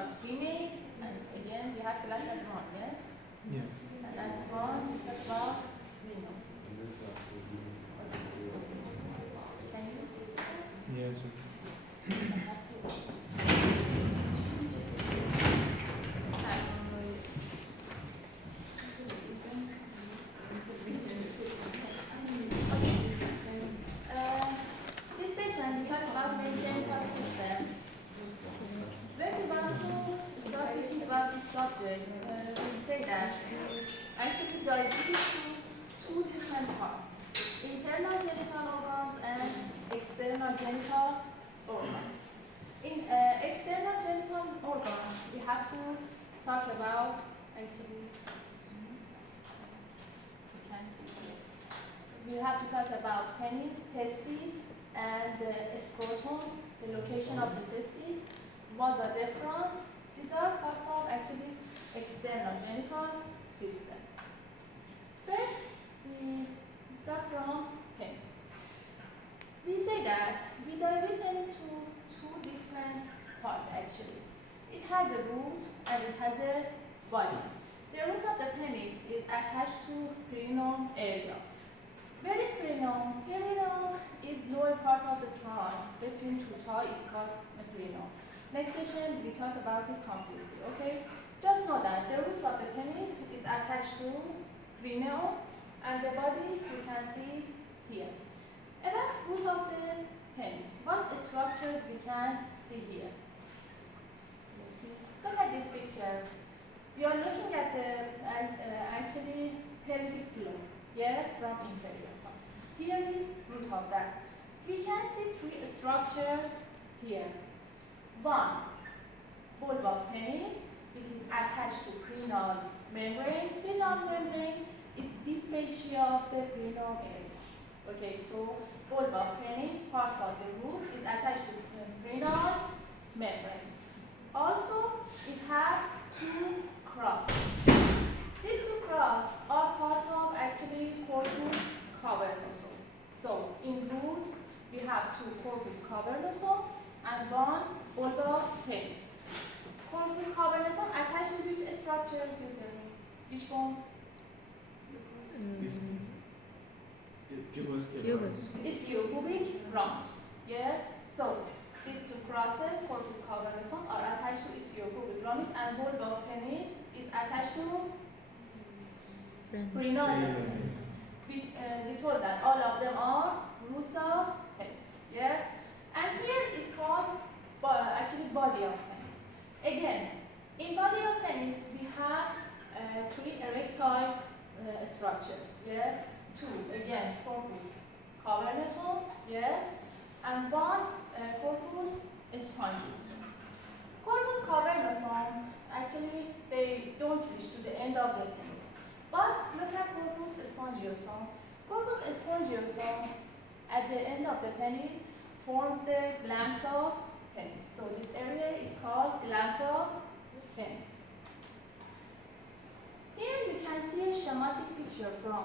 are female, and again we have glass at one, yes? Yes. And at one we talk about renal. Can you see that? Yes. This session we talk about mechanical system. When we want to start teaching about this subject, we say that actually divide it into two different parts: internal genital organs and external genital organs. In external genital organ, we have to talk about actually. You can see here. We have to talk about penis, testes, and scrotum, the location of the testes. What's are different? These are parts of actually external genital system. First, we start from penis. We say that we divide penis to two different parts actually. It has a root and it has a body. The root of the penis is attached to perineum area. Where is perineum? Perineum is lower part of the trunk between two thighs is called a perineum. Next session we talk about it completely, okay? Just know that the root of the penis is attached to perineum and the body you can see it here. About root of the penis, what structures we can see here? Look at this picture. You are looking at the actually pelvic floor. Yes, from inferior part. Here is root of that. We can see three structures here. One, bulb of penis. It is attached to perineal membrane. Perineal membrane is deep fascia of the perineum area. Okay, so bulb of penis, parts of the root, is attached to perineal membrane. Also, it has two crosses. These two crosses are part of actually corpus cavernosum. So in root we have two corpus cavernosum and one bulb of penis. Corpus cavernosum attached to which structures you tell me? Which one? Ischiopubic rhombus. Yes. So these two crosses, corpus cavernosum, are attached to ischiopubic rhombus, and bulb of penis is attached to perineal membrane. We told that all of them are roots of penis. Yes. And here is called actually body of penis. Again, in body of penis we have three erectile structures. Yes. Two, again, corpus cavernosum. Yes. And one corpus spongiosum. Corpus cavernosum, actually they don't reach to the end of the penis. But look at corpus spongiosum. Corpus spongiosum at the end of the penis forms the glans of penis. So this area is called glans of penis. Here you can see a schematic picture from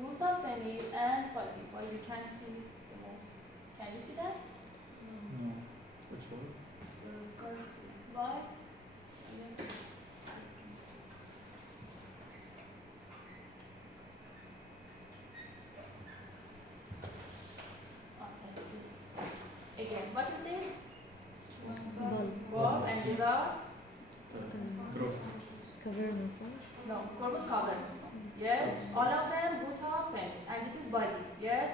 roots of penis and body. Well, you can see the most. Can you see that? No. Which one? Because why? Again, what is this? Bulb, and these are? Cavernosum. No, corpus cavernosum. Yes, all of them root of penis, and this is body. Yes,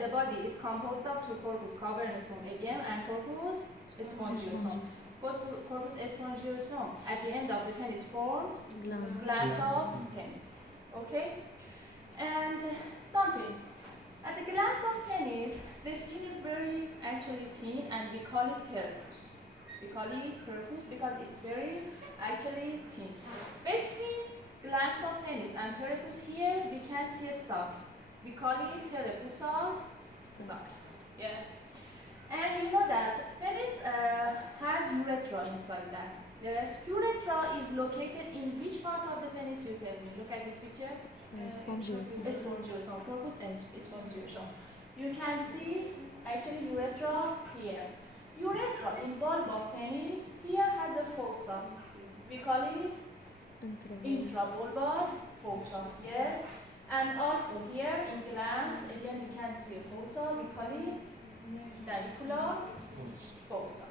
the body is composed of two corpus cavernosum again and corpus spongiosum. Corpus spongiosum at the end of the penis forms glans of penis. Okay, and something. At the glans of penis, the skin is very actually thin, and we call it prepuce. We call it prepuce because it's very actually thin. Between glans of penis and prepuce here, we can see a sac. We call it prepusal sac. Yes. And you know that penis has urethra inside that. Yes. Urethra is located in which part of the penis, you tell me? Look at this picture. Spongiosum. Spongiosum, corpus and spongiosum. You can see actually urethra here. Urethra in bulb of penis here has a We call it intrabulbar fossa. Yes. And also here in glans, again we can see a fossa. We call it navicular fossa.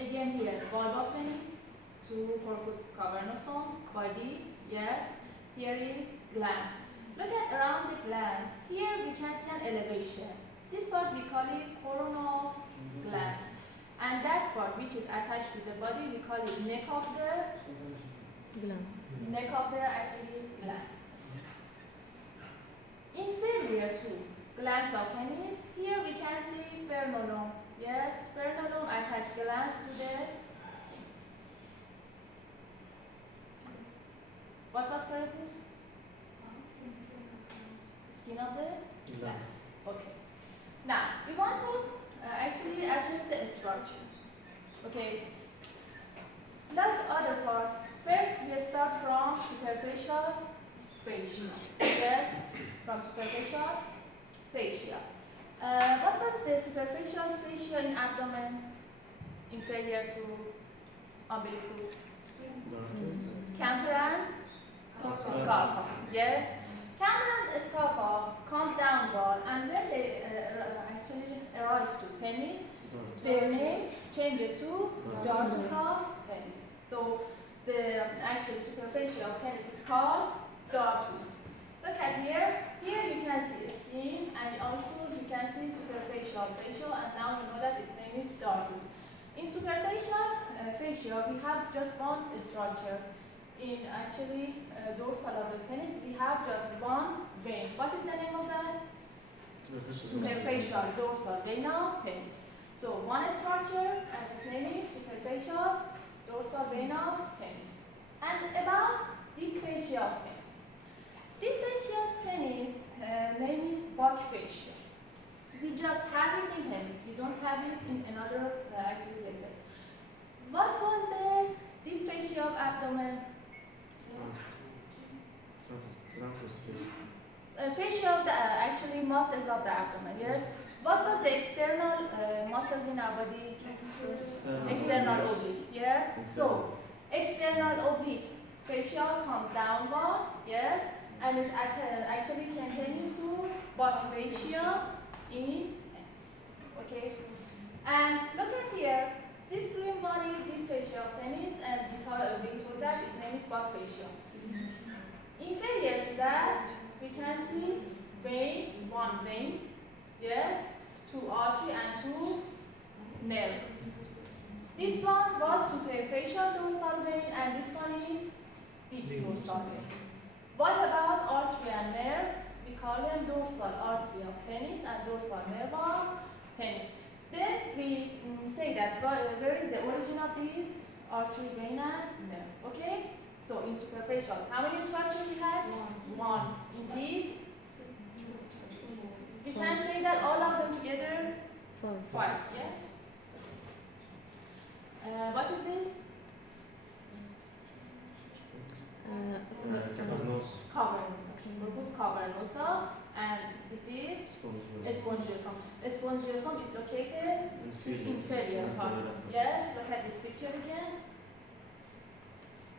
Again here, bulbar penis to corpus cavernosum, body, yes. Here is glans. Look at around the glans. Here we can see an elevation. This part we call it coronal glans. And that part which is attached to the body, we call it neck of the actually glans. Inferior to glans of penis, here we can see frenulum. Yes, frenulum attached glans to the skin. What was purpose? Skin of the glans. Okay. Now we want to actually assess the structure. Okay. Like other parts, first we start from superficial fascia. Yes, from superficial fascia. What was the superficial fascia in abdomen inferior to umbilicus? Camper and scalpa. Yes. Camper and scalpa come downward, and when they actually arrive to penis, their name changes to dartus of penis. So the actual superficial of penis is called dartus. Look at here. Here you can see skin, and also you can see superficial fascia, and now you know that its name is dartus. In superficial fascia, we have just one structure. In actually dorsal of the penis, we have just one vein. What is the name of that? Superficial dorsal vein of penis. So one structure, and its name is superficial dorsal vein of penis. And about deep fascia of penis. Deep fascia of penis name is bulk fascia. We just have it in penis. We don't have it in another actually places. What was the deep fascia of abdomen? Fascia of the actually muscles of the abdomen. Yes. What was the external muscles in our body? External oblique. Yes. So external oblique fascia comes downward. Yes. And it actually continues to bulk fascia in penis. Okay. And look at here. This green one is deep fascia of penis, and we told that its name is bulk fascia. Inferior to that, we can see vein, one vein, yes, two artery and two nerve. This one was superficial dorsal vein, and this one is deep dorsal vein. What about artery and nerve? We call them dorsal artery of penis and dorsal nerve of penis. Then we say that where is the origin of these artery, vein, and nerve? Okay. So in superficial, how many structures we have? One. In deep, we can say that all of them together? Five. Yes. What is this? Cavernosa. Corpus cavernosa, and this is spongiosum. Spongiosum is located inferior part. Yes. Look at this picture again.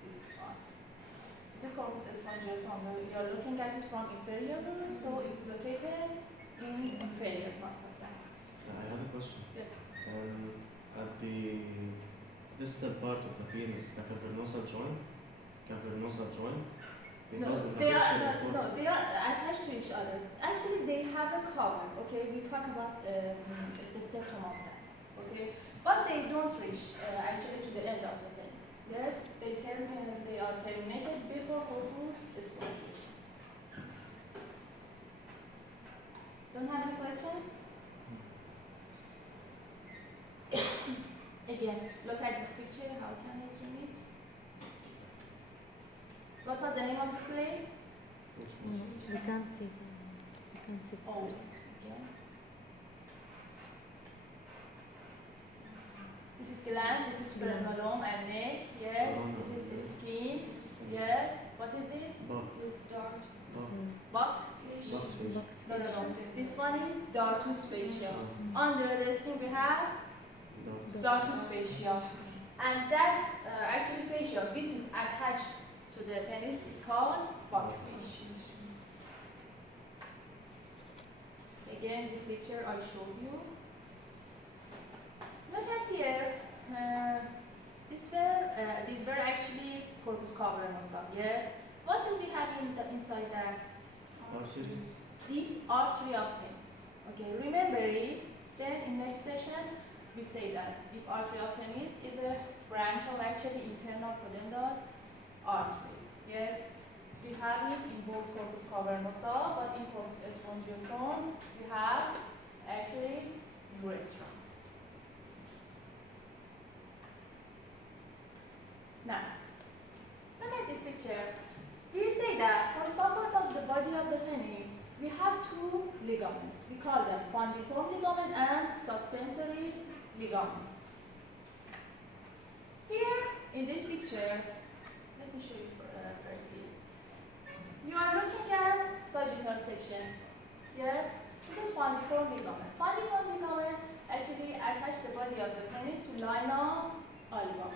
This is corpus spongiosum. You are looking at it from inferior, so it's located in inferior part of that. I have a question. Yes. At the distal part of the penis, the cavernosal joint, No, they are attached to each other. Actually, they have a cover. Okay, we talk about the septum of that. Okay, but they don't reach actually to the end of the penis. Yes, they are terminated before corpus spongiosum. Don't have any question? Again, look at this picture. How can I zoom it? What was the name of this place? We can't see. We can't see. Oh, okay. This is gland, this is frenulum and neck. Yes. This is skin. Yes. What is this? Bulk. This is dark. Bulk. Box fish. Box No, no, fish. no. This one is dartus fascia. Under the skin we have dartus fascia. And that's actually fascia which is attached to the penis is called buck fish. Again, this picture I showed you. Look at here. These were actually corpus cavernosa. Yes. What do we have inside that? Arteries. Deep artery of penis. Okay. Remember it. Then in next session we say that deep artery of penis is a branch of actually internal pudendal artery. Yes. We have it in both corpus cavernosa, but in corpus spongiosum we have actually urethra. Now, look at this picture. We say that for support of the body of the penis, we have two ligaments. We call them fundiform ligament and suspensory ligaments. Here, in this picture, let me show you firstly. You are looking at sagittal section. Yes, this is fundiform ligament. Fundiform ligament actually attaches the body of the penis to linea alba.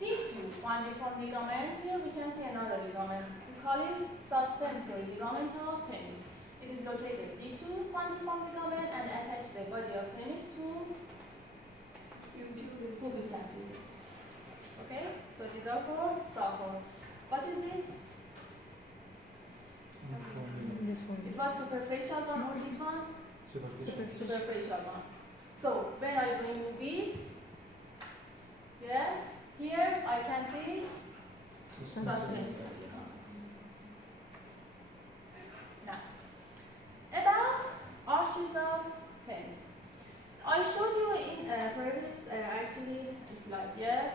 Deep to fundiform ligament, here we can see another ligament. We call it suspensory ligament of penis. It is located deep to fundiform ligament and attaches the body of penis to pubis axis. Okay, so these are for support. What is this? It was superficial one or deep one? Superficial one. So when I remove it, yes, here I can see suspensory ligaments. Now, about arteries of penis. I showed you in a previous actually slide. Yes,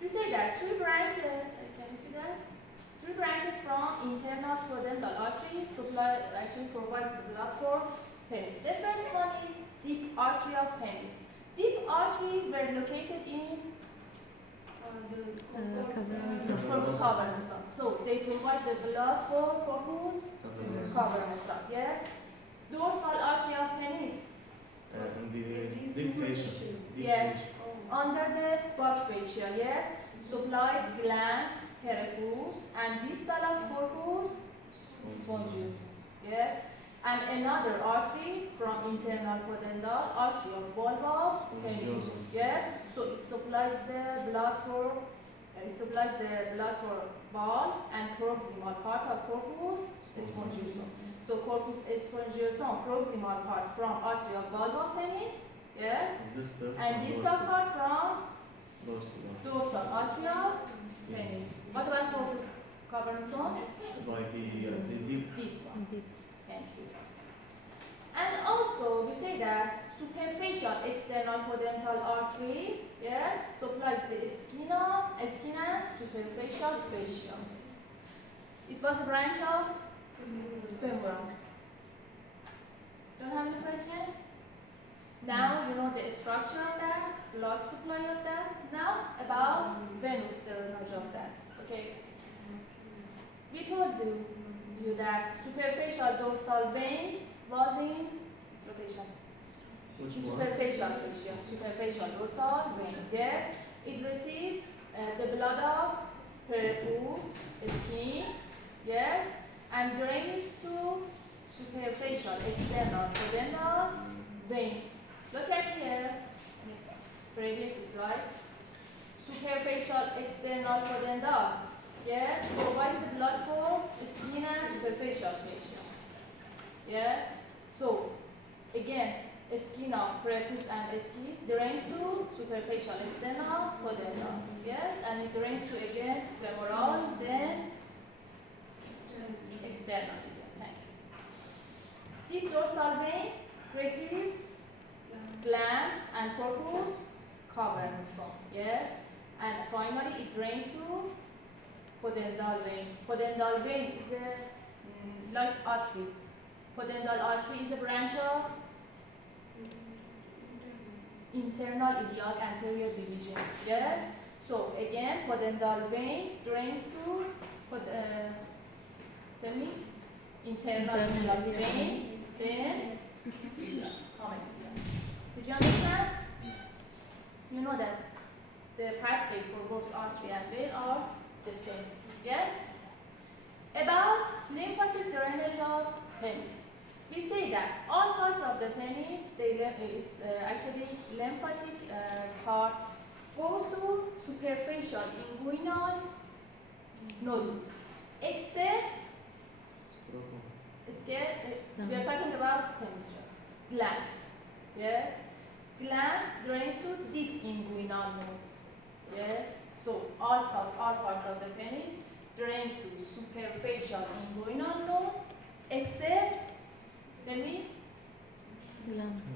you say that three branches. Can you see that? Three branches from internal pudendal artery actually provides the blood for penis. The first one is deep artery of penis. Deep artery were located in corpus cavernosum. So they provide the blood for corpus cavernosum. Yes. Dorsal artery of penis. And the deep fascia. Yes. Under the buck fascia. Yes. Supplies glands, pericarpus, and distal of corpus spongiosum. Yes. And another artery from internal pudendal artery of bulba penis. Yes. So it supplies the blood for ball and proximal part of corpus spongiosum. So corpus spongiosum, proximal part from artery of bulba penis. Yes. And distal part from dorsal artery of penis. What about corpus cavernosum? By the deep. Deep one. Thank you. And also we say that superficial external pudendal artery, yes, supplies the schiena superficial fascia. It was a branch of femoral. Don't have any question? Now you know the structure of that, blood supply of that. Now about venous drainage of that. Okay. We told you that superficial dorsal vein was in its location. Which Superficial fascia, superficial dorsal vein. Yes, it received the blood of pericarpus, skin. Yes, and drains to superficial external pudendal vein. Look at here, next previous slide. Superficial external pudendal. Yes, provides the blood for skin and superficial fascia. Yes, so again, skin of prepuce and skis drains to superficial external pudendal. Yes, and it drains to again femoral, then external. Thank you. Deep dorsal vein receives glands and corpus cavernosum. Yes, and finally it drains to pudendal vein. Pudendal vein is a like artery. Pudendal artery is a branch of internal iliac anterior division. Yes. So again, pudendal vein drains to tell me internal Internal, vein, then coming here. Did you understand? You know that the pathway for both artery and vein are the same. Yes? About lymphatic drainage of penis. We say that all parts of the penis, it's actually lymphatic part goes to superficial inguinal nodules, except we are talking about penis just glands. Yes, glands drains to deep inguinal nodes. Yes, so all parts of the penis drains to superficial inguinal nodes, except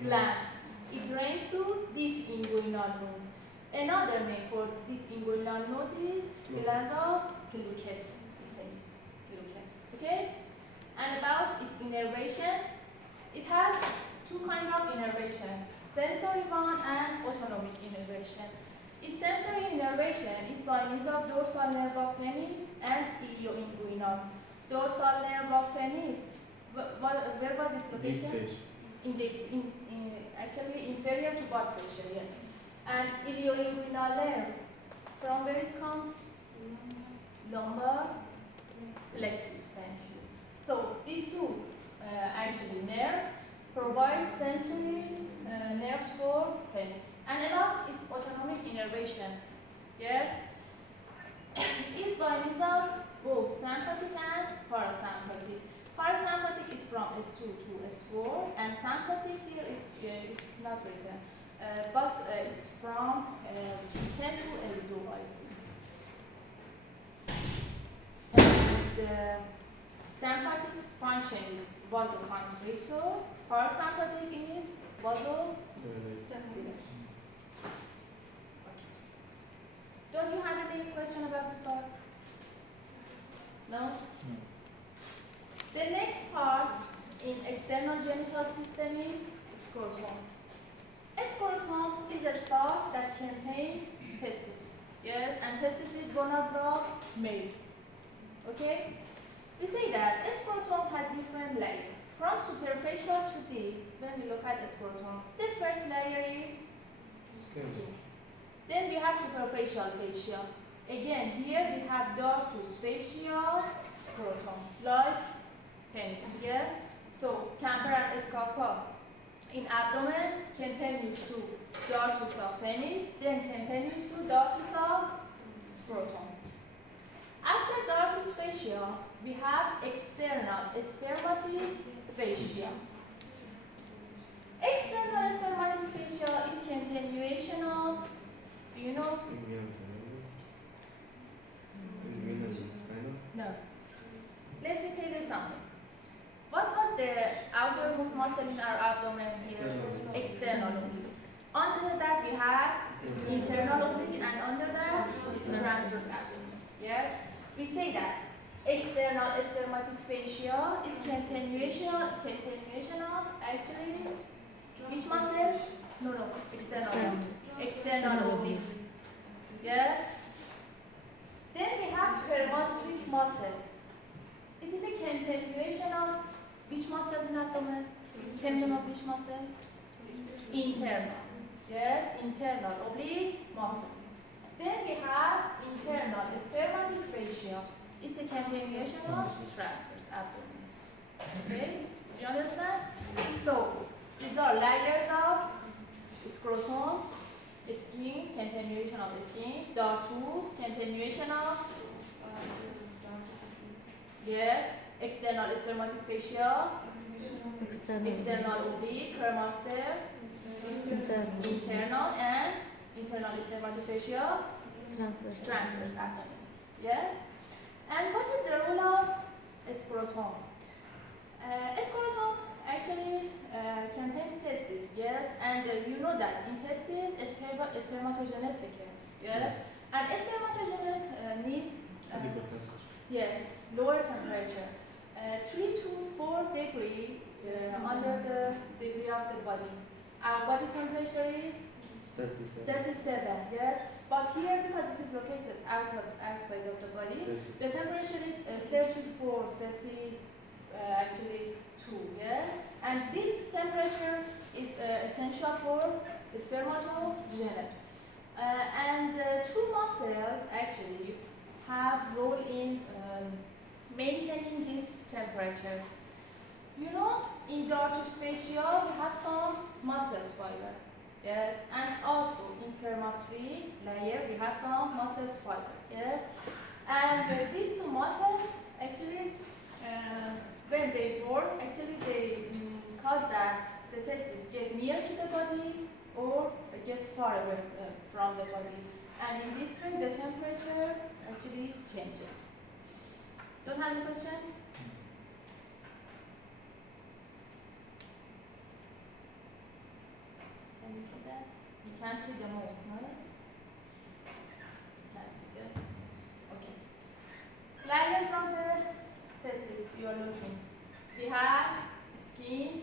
glands. It drains to deep inguinal nodes. Another name for deep inguinal node is glands of Glucet. We say it, Glucet. Okay? And about its innervation, it has two kinds of innervation: sensory one and autonomic innervation. Its sensory innervation is by means of dorsal nerve of penis and ilioinguinal. Dorsal nerve of penis. Where was its location? Actually inferior to blood pressure, yes. And ilioinguinal nerve, from where it comes? Lumbar plexus, thank you. So these two actually nerve provide sensory nerves for penis. And about its autonomic innervation, yes, is by means of both sympathetic and parasympathetic. Parasympathetic is from S2 to S4, and sympathetic here it's not written, but it's from 10 to L2, I see. And sympathetic function is vasoconstrictor, parasympathetic is vasodilator. Don't you have any question about this part? No? The next part in external genital system is scrotum. A scrotum is a sac that contains testes. Yes, and testes is gonads of male. Okay? We say that a scrotum has different layers. From superficial to deep, when we look at a scrotum, the first layer is skin. Then we have superficial fascia. Again, here we have dartus fascia scrotum, like penis, yes? So, camper and scapa in abdomen continues to dartus of penis, then continues to dartus of scrotum. After dartus fascia, we have external spermatic fascia. External spermatic fascia is continuation of, do you know? No. Let me tell you something. What was the outermost muscle in our abdomen here? External oblique. Under that we have internal oblique, and under that transverse abdominis. Yes? We say that external spermatic fascia is continuation of actually which muscle? No, external oblique. Yes? Then we have cremasteric muscle. It is a continuation of which muscles in abdomen? Tendon of which muscle? Internal. Yes, internal oblique muscle. Then we have internal spermatic fascia. It's a continuation of transverse abdominis. Okay? Do you understand? So, these are layers of scrotum, skin, continuation of skin, dartus, continuation of yes, external spermatic fascia, external oblique, cremaster, internal and internal spermatic fascia, transverse abdomen. Yes? And what is the role of scrotum? Scrotum actually contains testes, yes, and you know that in testes spermatogenesis occurs, yes, and spermatogenesis needs yes, lower temperature, 3 to 4 degrees under the degree of the body. Our body temperature is 37, yes, but here because it is located outside of the body, the temperature is 34, 35 actually 2, yes? And this temperature is essential for spermatogenesis. Two muscles actually have role in maintaining this temperature. You know, in dartus fascia we have some muscles fiber, yes, and also in permastry layer we have some muscles fiber, yes. And these two muscles actually, when they work, actually they cause that the testes get near to the body or get far away from the body. And in this way, the temperature actually changes. Don't have any question? Can you see that? You can't see the most, nice? You can't see the most. Okay. Layers of the testes you are looking. We have skin,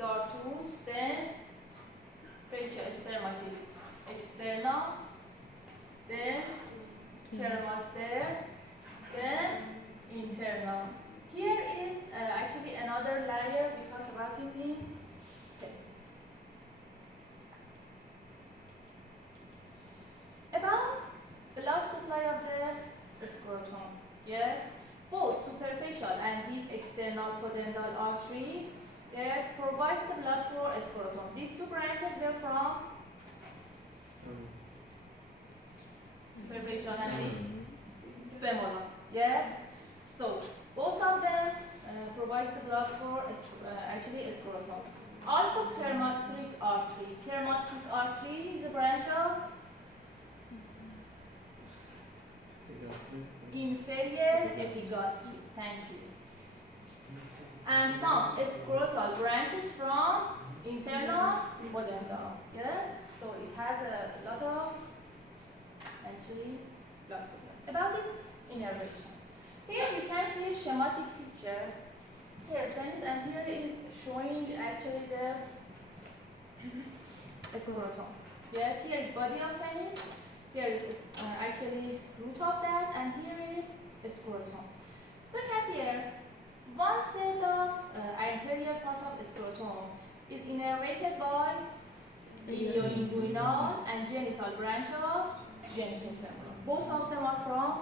dartus, then fascia spermatic external, then keramaster, then internal. Here is actually another layer we talk about it in testes. About blood supply of the scrotum. Yes, both superficial and deep external pudendal artery, yes, provides the blood for scrotum. These two branches were from superficial and deep femoral. Yes, so both of them provides the blood for actually scrotum. Also, kermastric artery. Kermastric artery is a branch of inferior epigastric. Thank you. And some scrotal branches from internal pudendal. Yes, so it has a lot of actually blood supply. About its innervation. Here you can see a schematic picture. Here is penis, and here is showing actually the scrotum. Yes, here is body of penis. Here is actually root of that, and here is scrotum. Look at here. One third of anterior part of scrotum is innervated by ilioinguinal and genital branch of genitofemoral. Both of them are from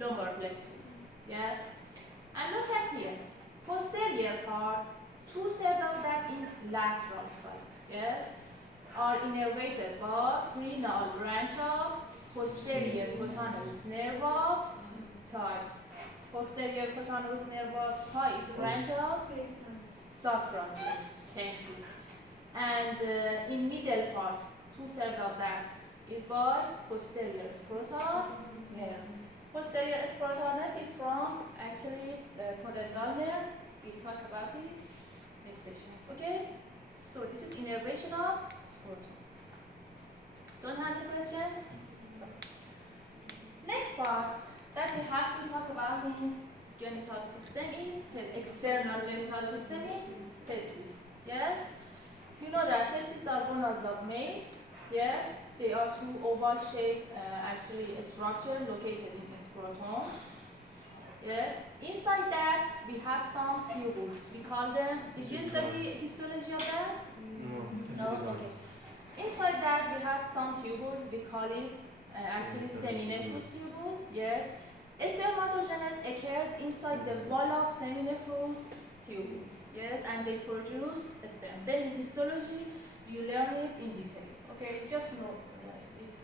lumbar plexus. Yes. And look at here. Posterior part, 2/3 of that in lateral side. Yes. Are innervated by renal branch of posterior cutaneous nerve of thigh. Posterior cutaneous nerve of thigh is a branch of sacral plexus. Thank you. And in middle part, 2/3 of that is by posterior scrotal nerve. Posterior scrotal nerve is from actually the pudendal nerve. We'll talk about it next session. Okay? So this is innervation of scrotum. Don't have any question? So, next part that we have to talk about in genital system is the external genital system is testes. Yes? You know that testes are gonads of male. Yes? They are two oval shaped actually a structure located in the scrotum. Yes? Inside that we have some tubules. We call them, did you study histology of that? No? Okay. Inside that we have some tubules. We call it actually seminefrous tubule. Yes? Spermatogenesis occurs inside the wall of seminefrous tubules. Yes? And they produce sperm. Then in histology you learn it in detail. Okay? Just know it's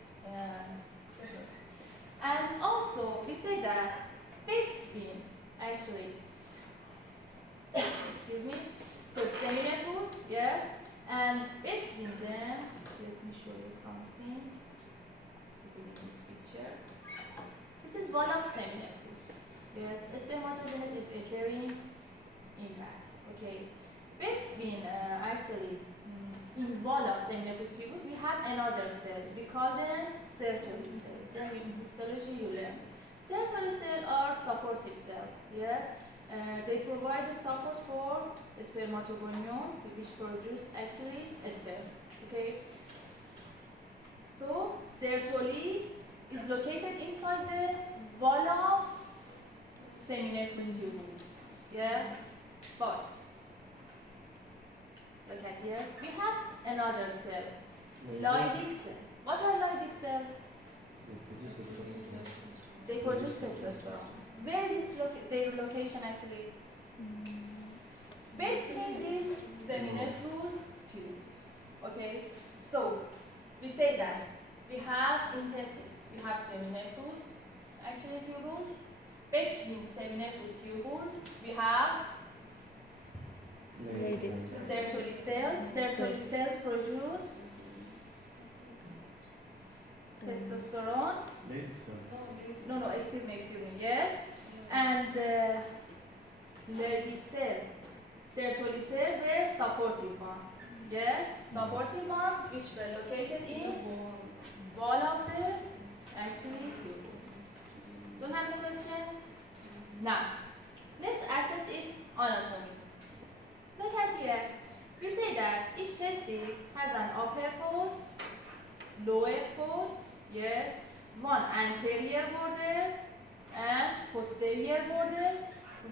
and also we say that bed spin actually excuse me, so seminefrous, yes, and bed spin then let me show you something in this picture. This is wall of seminefrous. Yes, spermatogenesis is occurring in that. Okay, bed spin actually in wall of seminefrous tubule we have another cell. We call them Sertoli cell. Then in histology you learn. Sertoli cells are supportive cells. Yes, they provide the support for spermatogonium, which produce actually sperm. Okay. So Sertoli is located inside the wall of seminefrous tubules. Yes, but look at here. We have another cell, Leydig cell. What are Leydig cells? They produce testosterone. Where is their location actually? Between these seminiferous tubules. Okay? So, we say that we have in testes, we have seminiferous actually tubules. Between seminiferous tubules, we have Sertoli cells. Sertoli cells produce testosterone. No, excuse me, yes. And Leydig cell, Sertoli cell were supportive one. Yes, supportive one which were located in wall of the actually tubules. Don't have any question? Now, let's assess its anatomy. Look at here. We say that each testis has an upper pole, lower pole, yes, one anterior border and posterior border,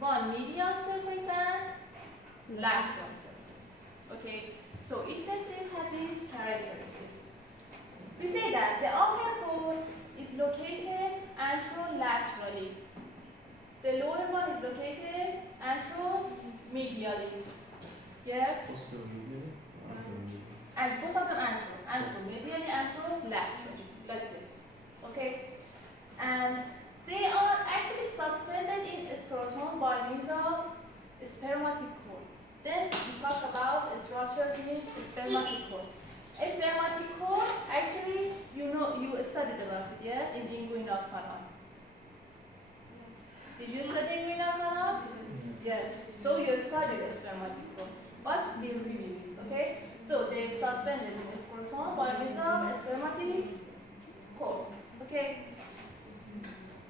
one medial surface and lateral surface. Okay, so each testis has these characteristics. We say that the upper pole is located anterolaterally. The lower one is located anteromedially. Yes? And both of them anteromedially, anterolaterally, like this. Okay? And they are actually suspended in scrotum by means of spermatic cord. Then we talk about structures in spermatic cord. A spermatic cord, actually, you studied about it, yes, in inguinal canal. Did you study inguinal canal? Yes. So you studied a spermatic cord, but we review it, okay? So they're suspended in scrotum by means of spermatic cord, okay?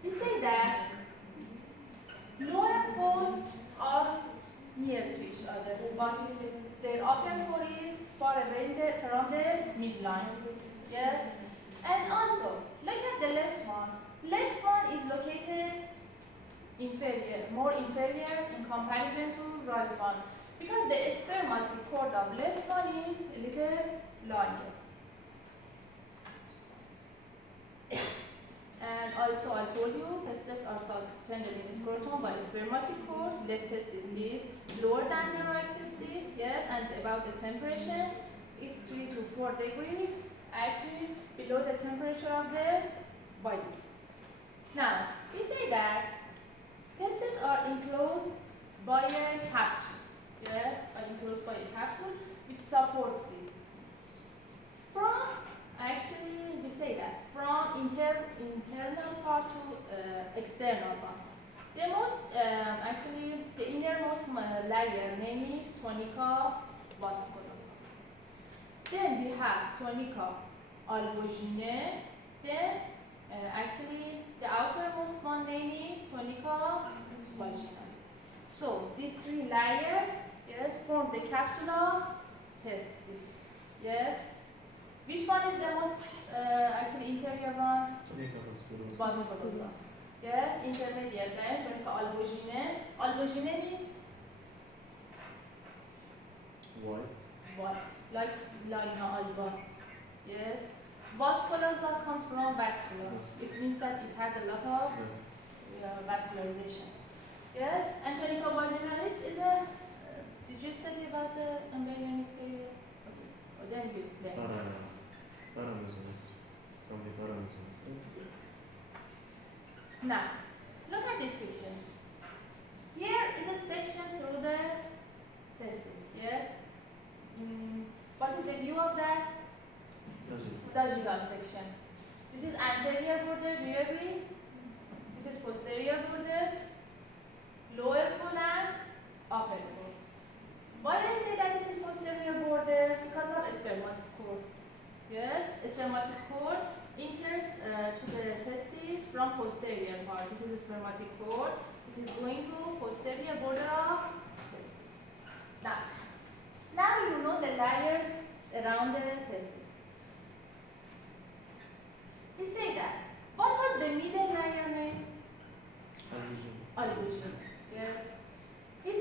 We say that lower pole are near to each other, but their upper pole is far away from the midline. Yes? And also, look at the left one. Left one is located inferior, more inferior in comparison to right one. Because the spermatic cord of left one is a little longer. And also I told you testes are suspended in scrotum by spermatic cord. Left testis is lower than the right testis, yes, and about the temperature is 3 to 4 degrees, actually below the temperature of the body. Now, we say that testes are enclosed by a capsule, yes, are enclosed by a capsule which supports it. From actually, we say that from internal part to external part. The most, actually, the innermost layer name is tunica vasculosa. Then we have tunica albuginea. Then, actually, the outermost one name is tunica vaginalis. So these three layers, yes, form the capsula testis. Yes. Which one is the most actually interior one? Vasculosa. Yes, intermediate line, tunica albuginea. Albuginea means white, like lina alba. Yes. Vasculosa comes from vascular. It means that it has a lot of vascularization. Yes, and tunica vaginalis is a. Did you study about the embryonic period? Okay. Oh, then you learn. From the paramesomorph. Yes. Now, look at this picture. Here is a section through the testis. Yes. What is the view of that? Sagittal section. This is anterior border, merely. This is posterior border, lower pole and upper pole. Why I say that this is posterior border? Because of spermatic cord. Yes, spermatic cord enters to the testes from posterior part. This is spermatic cord. It is going to posterior border of testis. Now you know the layers around the testis. We say that. What was the middle layer name? Albuginea. Yes. We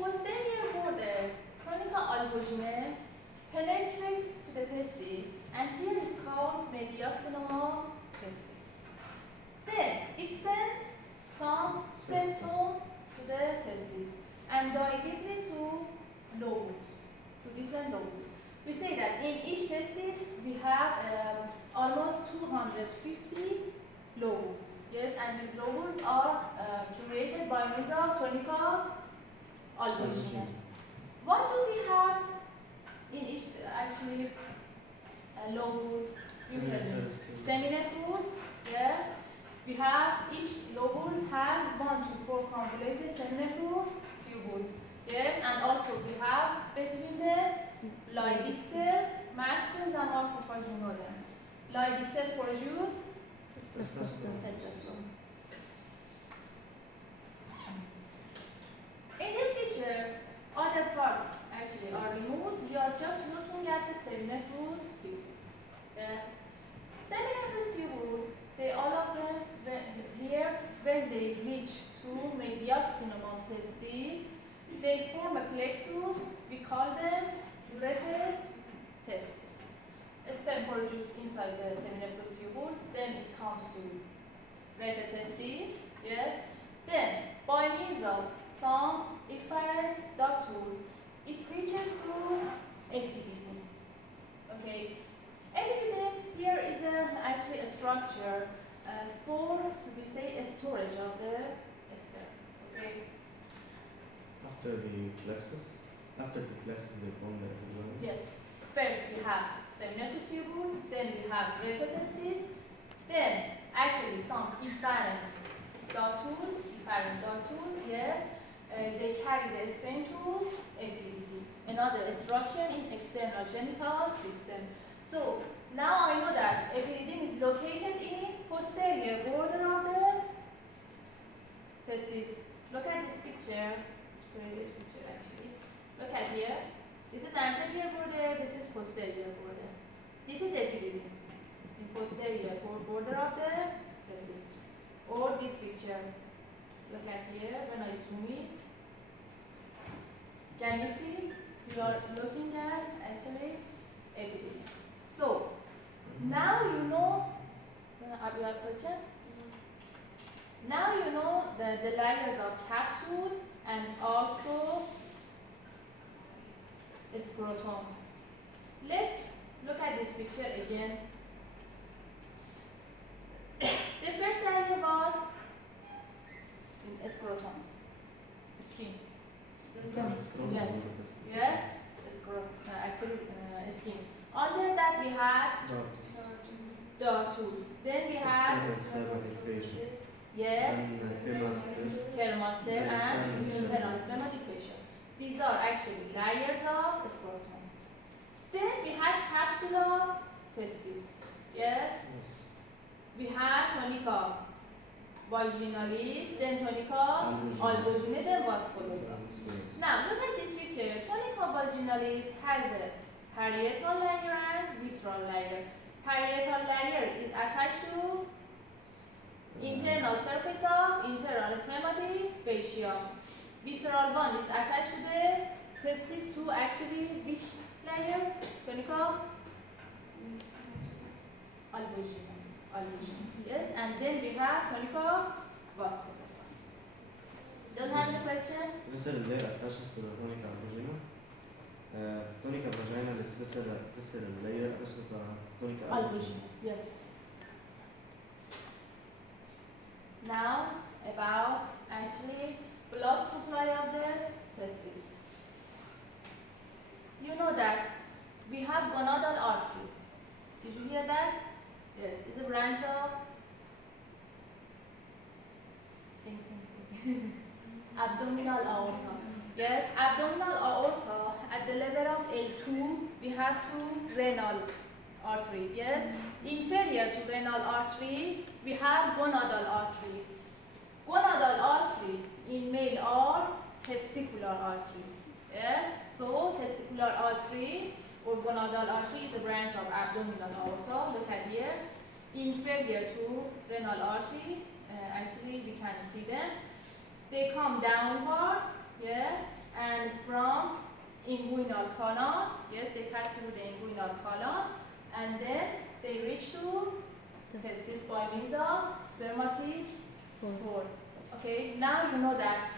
posterior border, tunica albuginea penetrates to the testes, and here is called mediastinum of testis. Then it sends some septum to the testis and divides it to lobules, to different lobules. We say that in each testis we have almost 250 lobules. Yes, and these lobules are created by means of tunica albuginea. What do we have in each lobule? Seminiferous. Yes. We have each lobule has 1 to 4 convoluted seminiferous tubules. Yes, and also we have between them Leydig cells, mast cells, and macrophage nodem. Leydig cells produce testosterone. In this picture, other parts actually are removed. We are just looking at the seminiferous tubule. Yes, seminiferous tubule. All of them here, when they reach to mediastinum of testes, they form a plexus. We call them ureter testis. Sperm produced inside the seminiferous tubules, then it comes to ureter testis. Yes. Then, by means of some efferent ductules, it reaches to epidydym. Okay. Epidydym here is actually a structure for, we say, a storage of the sperm. Okay. After the plexus they form the epidydym. Yes. First we have seminiferous tubules, then we have ureter testis, then actually some efferent ductules, yes, they carry the sperm to epidydym, another structure in external genital system. So now I know that epidydym is located in posterior border of the testis. Look at this picture. It's previous picture actually. Look at here. This is anterior border. This is posterior border. This is epidydym in posterior border of the testis. Or this picture. Look at here. When I zoom it, can you see? We are looking at actually epidydym. So now you know. Have you a question? Now you know the layers of capsule and also scrotum. Let's look at this picture again. The first layer was in scrotum, skin. Yes, yes, scrotum, skin. Under that we had ductus. Then we have yes, cremaster and internal spermatic fascia. These are actually layers of scrotum. Then we have capsule of testis. Yes. We have tunica vaginalis, then tunica albuginea, then vasculosa. Now look at this picture. Tunica vaginalis has a parietal layer and visceral layer. Parietal layer is attached to internal surface of internal spermatic fascia. Visceral one is attached to the testis to actually which layer? Tunica albuginea. Yes, and then we have tunica vasculosa. Don't have any question? Visceral layer attaches to the tunica albuginea. Tunica vaginalis visceral layer attaches to the tunica albuginea. Yes. Now about actually blood supply of the testis. You know that we have gonadal artery. Did you hear that? Yes, it's a branch of abdominal aorta. Yes, abdominal aorta at the level of L2 we have two renal artery. Yes, inferior to renal artery we have gonadal artery. Gonadal artery in male are testicular artery. Yes, so testicular artery or gonadal artery is a branch of abdominal aorta. Look at here. Inferior to renal artery, actually we can see them. They come downward, yes, and and from inguinal column, yes, they pass through the inguinal column, and then they reach to testis by means of spermatic cord. Okay, now you know that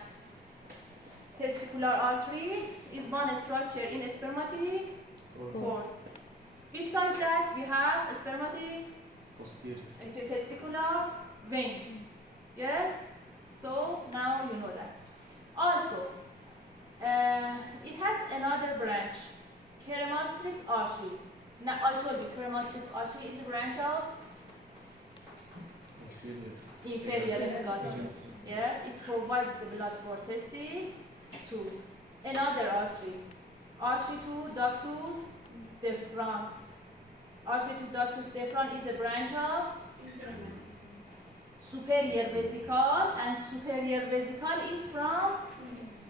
testicular artery is one structure in a spermatic cord. Besides that, we have a spermatic posterior. it's a testicular vein. Yes? So now you know that. Also, it has another branch, chermastric artery. Now I told you chermastric artery is a branch of Inferior. inferior epigastric. Yes, it provides the blood for testes to another artery. Artery to ductus deferens. Artery to ductus deferens is a branch of superior vesicle, and superior vesicle is from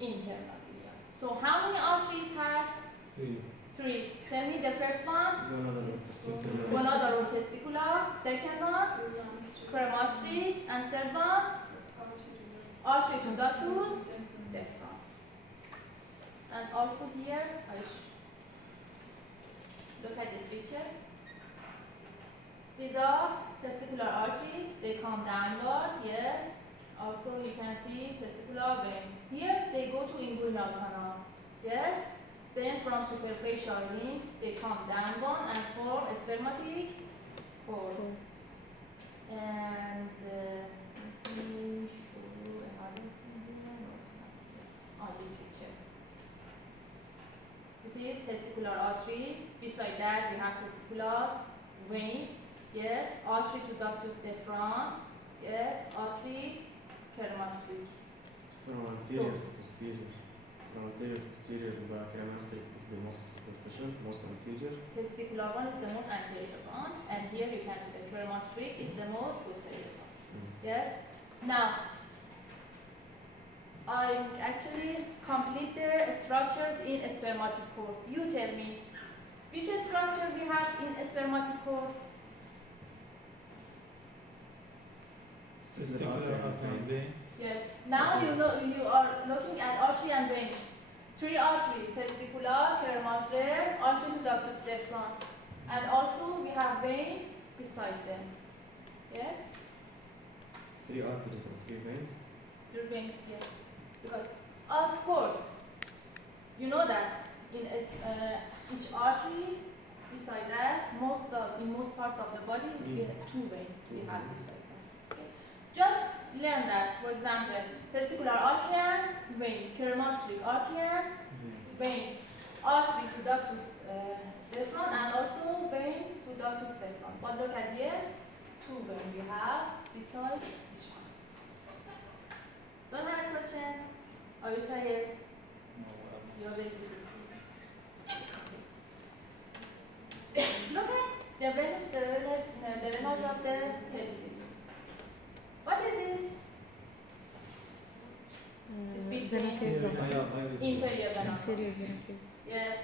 internal ileum. So how many arteries has? 3. 3. Tell me the first one. Gonadotesticular. Second one, chermastric, and third one, artery to ductus deferens. And also here, look at this picture. These are testicular artery. They come downward. Yes. Also, you can see testicular vein. Here, they go to inguinal canal. Yes. Then from superficial ring, they come downward and form a spermatic cord. And let me show you another thing here. No, it's not. On this picture. This is testicular artery. Beside that, we have testicular vein. Yes, artery to ductus deferens. Yes, artery chermastric. From anterior to posterior. From anterior to posterior, the chermastric is the most superficial, most anterior. Testicular one is the most anterior one, and here you can see the chermastric is the most posterior one. Yes. Now, I actually complete the structures in a spermatic cord. You tell me, which structure we have in a spermatic cord? Testicular artery vein. Yes. Now you know you are looking at artery and veins. 3 artery, testicular, chermastric, artery to ductus deferens, and also we have vein beside them. Yes. 3 arteries and 3 veins. 3 veins, yes. Because of course, you know that in each artery beside that, in most parts of the body, we have 2 veins. We have beside them. Okay. Just learn that, for example, testicular artery and vein, chermastric artery and vein, artery to ductus deferens, and also vein to ductus deferens. But look at here, 2 veins we have beside each one. Don't have any question? Are you tired? You're ready to listen. Look at the venous drainage of the testes. What is this? This big vena vein. cava. Inferior vena. Inferior vena cava. Yes.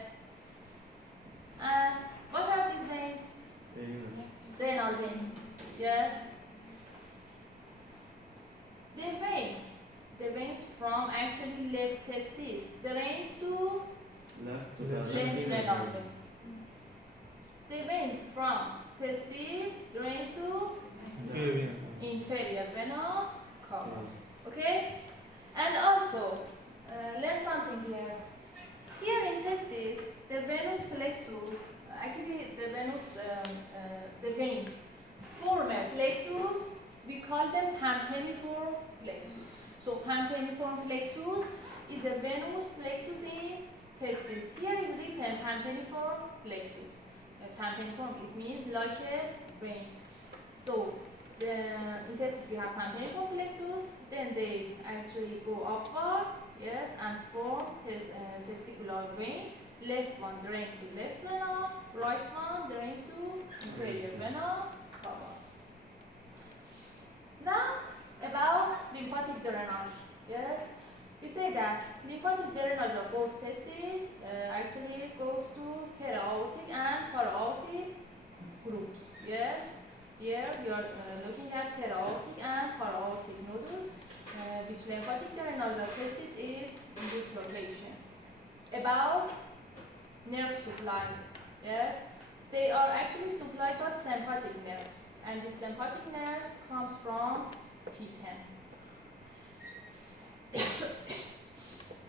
And what are these veins? Renal vein. Yes. The veins from actually left testis drains to Left to Left. the left renal vein. The veins from testis drains to Inferior. inferior vena cava. Okay? And also, learn something here. Here in testis, the venous plexus, actually the veins form a plexus. We call them pampeniform plexus. So pampeniform plexus is a venous plexus in testis. Here is written pampeniform plexus. Pampeniform, it means like a vein. So in testis we have pampeniform plexus, then they actually go upward, yes, and form testicular vein. Left one drains to left vena, right one drains to inferior vena cava. Now about lymphatic drainage. Yes, we say that lymphatic drainage of both testes actually goes to para-aortic and para-aortic groups. Yes, here we are looking at para-aortic and para-aortic nodules, which lymphatic drainage of testes is in this location. about nerve supply. Yes, they are actually supplied by sympathetic nerves, and the sympathetic nerves comes from T10.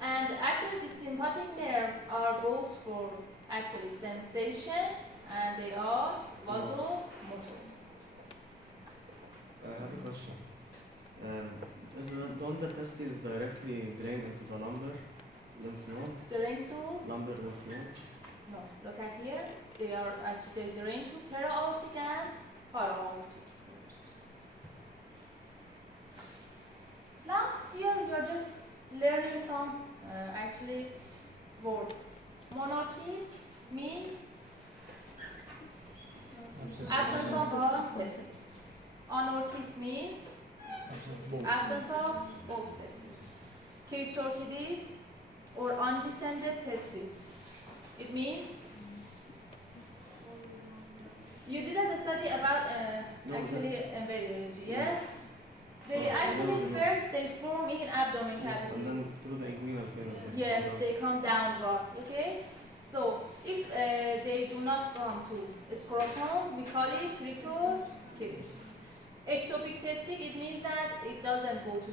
And actually, the sympathetic nerve are both for actually sensation, and they are vasomotor. I have a question. Don't the testes directly drain into the lumbar lymph nodes? Drains to Lumbar lymph nodes? no. Look at here. They are actually drain to para-aortic and para-aortic nerves. Now here we are just learning some actually words. Monarchies means absence of testes. Anarchies means absence of both testes. Cryptorchides or undescended testes. It means you did a study about actually embryology, yes? They actually first they form in abdomen Yes, cavity. and then through the inguinal canal. Yes, they come downward. Okay. So if they do not come to scrotum, we call it cryptorchides. Ectopic testic, it means that it doesn't go to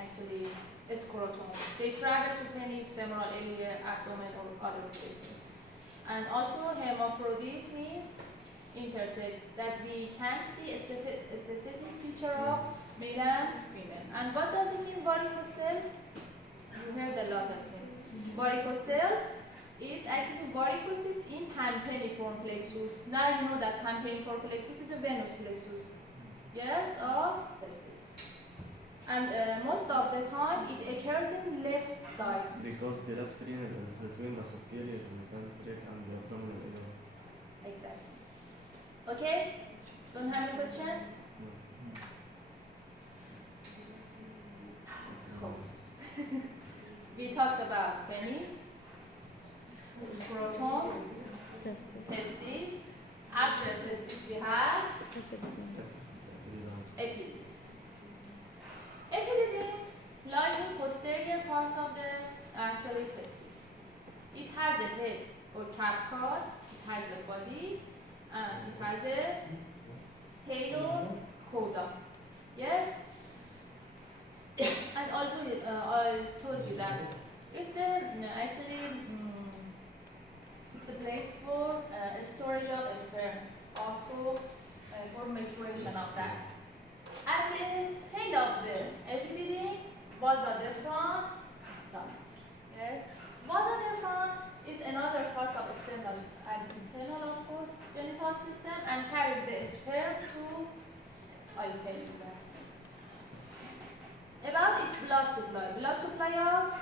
actually scrotum. They travel to penis, femoral area, abdomen, or other places. And also hermaphrodites means intersex, that we can see a specific feature of male and female. And what does it mean varicocele? You heard a lot of things. Varicocele is actually varicosis in pampeniform plexus. Now you know that pampeniform plexus is a venous plexus. Yes, of testis. And most of the time it occurs in left side. Because the left renal is between the superior mesenteric and the abdominal area. Exactly. Okay? Don't have any question? No. We talked about penis, scrotum, Testes. testes. After testes we have epididyme. Epididyme lies in posterior part of the actually testis. It has a head or capcard, it has a body, and it has a tail or coda. Yes? And I told you that it's it's a place for storage of sperm, also for maturation of that. At the tail of the epididyme, vasa deferens starts. Yes, vasa deferens is another part of external and internal, of course, genital system and carries the sperm to. I'll tell you that. About its blood supply of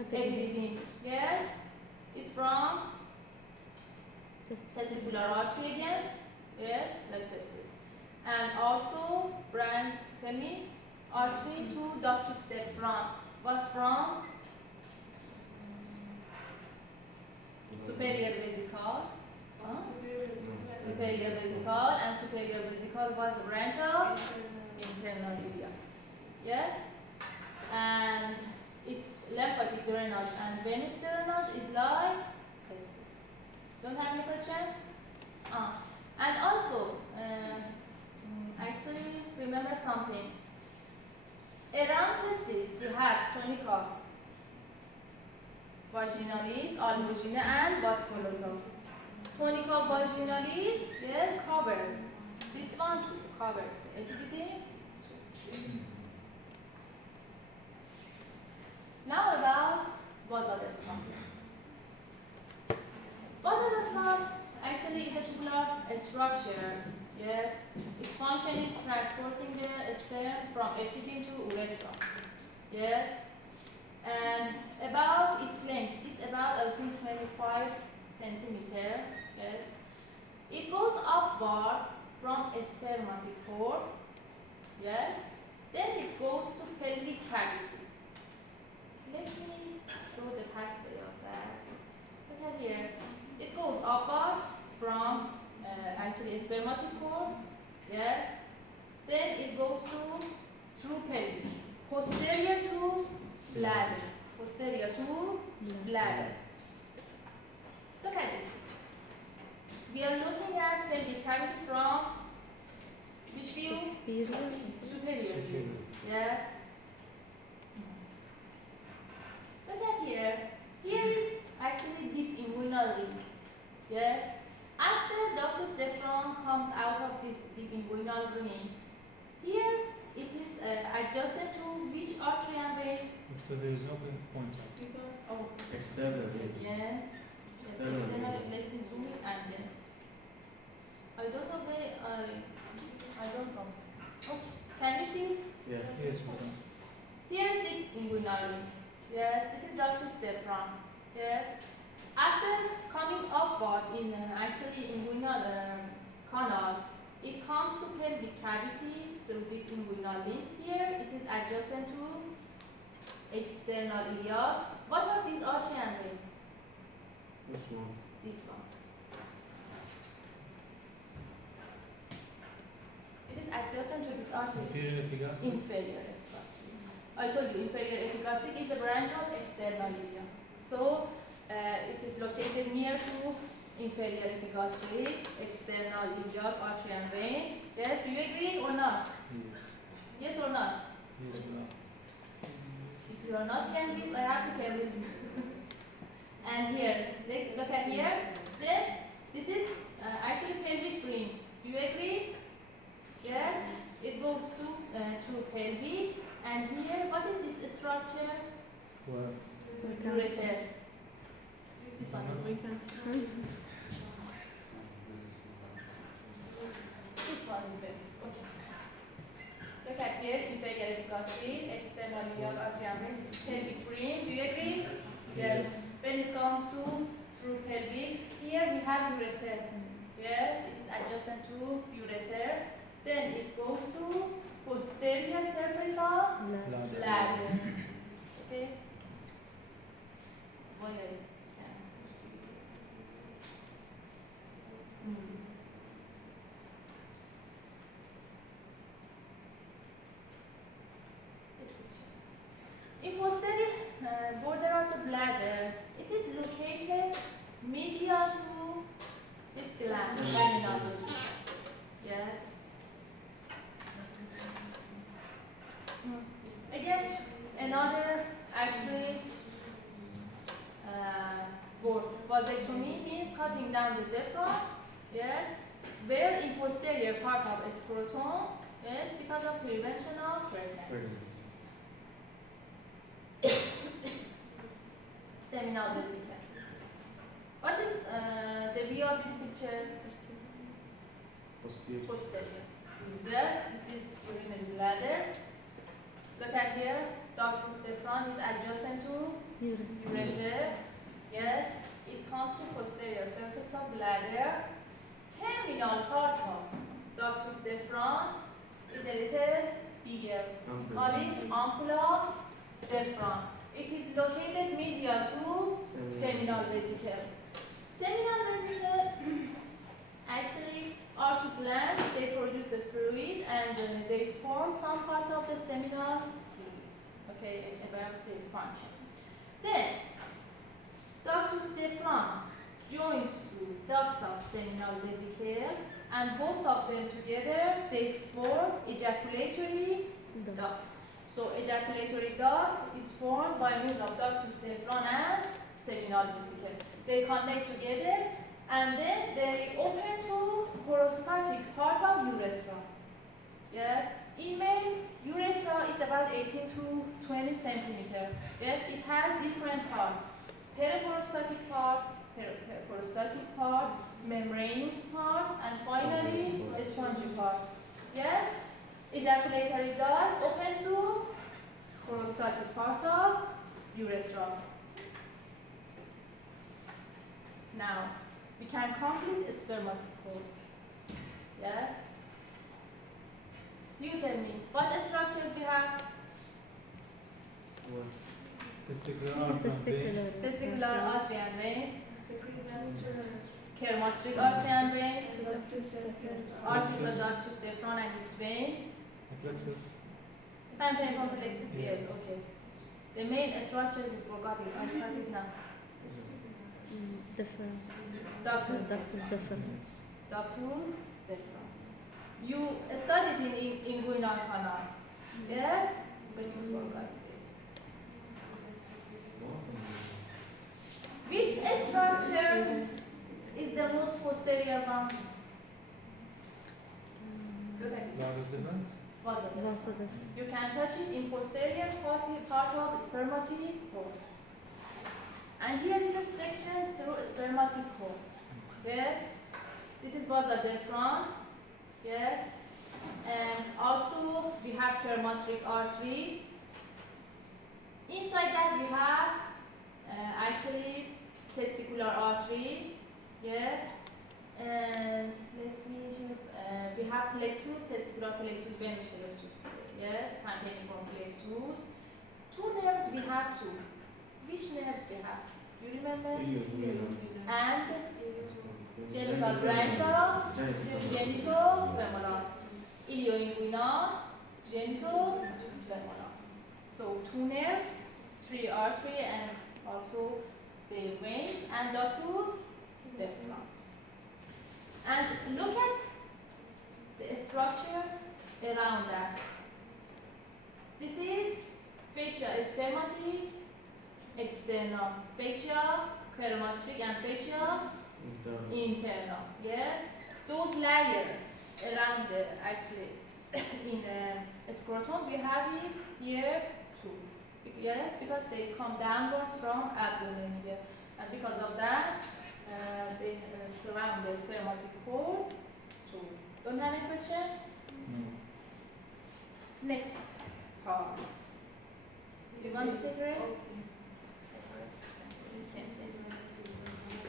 epididyme. Yes, it's from testicular artery again. Yes, like testis. And also branch, tell me, artery to ductus deferens was from superior vesicle. Superior vesicle, and superior vesicle was a branch of internal area. Yes? And its lymphatic drainage and venous drainage is like testis. Don't have any question? And also, actually remember something. Around testis we have tunica vaginalis, albuginea, and vasculosa. Tunica vaginalis, yes, covers. This one too covers the epididyme. Now about vasa deferens. Vasa deferens actually is a tubular structure. Yes, its function is transporting the sperm from epididyme to urethra. Yes, and about its length, it's about I think 25 centimeter. Yes, it goes upward from a spermatic cord. Yes, then it goes to pelvic cavity. Let me show the pathway of that. Look at here. It goes upward from actually a spermatic cord. Yes. Then it goes to through pelvic, posterior to bladder. posterior to bladder. Look at this picture. We are looking at pelvic cavity from which view? Superior view. Yes. Look at here. Here is actually deep inguinal ring. Yes. After ductus deferens comes out of the deep inguinal ring, here it is adjacent to which artery and vein? So there is no point out. Oh, External. again. Yes, External. external. Let me zoom it and then. I don't know where. I don't know. Okay. Can you see it? Yes. Yes, madam. Here is the inguinal ring. Yes, this is ductus deferens. Yes. After coming upward in actually inguinal canal, it comes to pelvic cavity through the inguinal ring. Here it is adjacent to external iliac. What are these artery and vein? Which one? These ones. It is adjacent to this artery. Inferior epigastric. Inferior epigastric. I told you, inferior epigastric is a branch of external iliac. So it is located near to inferior epigastric, external iliac, artery and vein. Yes, do you agree or not? Yes. Yes or not? Yes, madam. If you are not convinced, I have to convince you. And here, look at here. Then this is actually pelvic ring. Do you agree? Yes. It goes to through pelvic. And here, what is this structures? Well, Ureter. This one is. We can see. This one is very okay. Look at here, inferior epigastric, external iliac artery and vein. This is pelvic ring. Do you agree? Yes. When it comes to through pelvic, here we have ureter. Yes, it is adjacent to ureter. Then it goes to posterior surface of bladder. Okay. Why I can't. This picture. In posterior border of the bladder, it is located medial to this gland, vaginal vesicle. Yes. Again, another actually word. Vasectomy means cutting down the diaphragm. Yes. Where in posterior part of scrotum. Yes, because of prevention of pregnancy. Seminal vesicle. What is the view of this picture? Posterior. Posterior. Yes, this is urinary bladder. Look at here, ductus deferens is adjacent to ureter. Yes, it comes to posterior surface of bladder. Terminal part of ductus deferens is a little bigger. We call it ampulla deferens. It is located medial to seminal vesicles. Seminal vesicles actually are two glands. They produce the fluid and they form some part of the seminal fluid. Okay, about their function. Then, ductus deferens joins to duct of seminal vesicle, and both of them together they form ejaculatory duct. So ejaculatory duct is formed by means of ductus deferens and seminal vesicle. They connect together and then they open to prostatic part of urethra. Yes, in male, urethra is about 18 to 20 centimeter. Yes, it has different parts. Periprostatic part, membranous part, and finally a spongy part. Yes, ejaculatory duct opens to prostatic part of urethra. Now, we can complete a spermatophore. Yes? You tell me, what structures we have? testicular artery and vein. Testicular artery and vein, kermastric artery and vein, articular ductus deferens and its vein, Plexus. and perineum plexus, yes, okay. The main structures you forgot it. I thought it now. Different. Ductus. Duct is different. Yes. Ductus different. You studied in inguinal canal. Yes, but you forgot it. Which structure is the most posterior one? Look at this. Largest difference? Vasa. Vasa different. You can touch it in posterior part of spermatic cord. And here is a section through spermatic cord. Yes. This is vasa deferens. Yes. And also we have kermastric artery. Inside that we have actually testicular artery. Yes. And let's measure. We have plexus, testicular plexus, venous plexus. Yes, campaniform plexus. Two nerves we have two. Which nerves we have? You remember? And genital branchial, genitofemoral, ilioinguinal, genitofemoral. So two nerves, three artery, and also the veins and ductus deferens. And look at the structures around that. This is fascia spermatic, external, fascia kermastric, and fascia internal. Yes, those layers around the actually in the scrotum we have it here too. Yes, because they come downward from abdomen here, and because of that they surround the spermatic cord too. Don't have any question? No. Next part. Do you want to take a rest?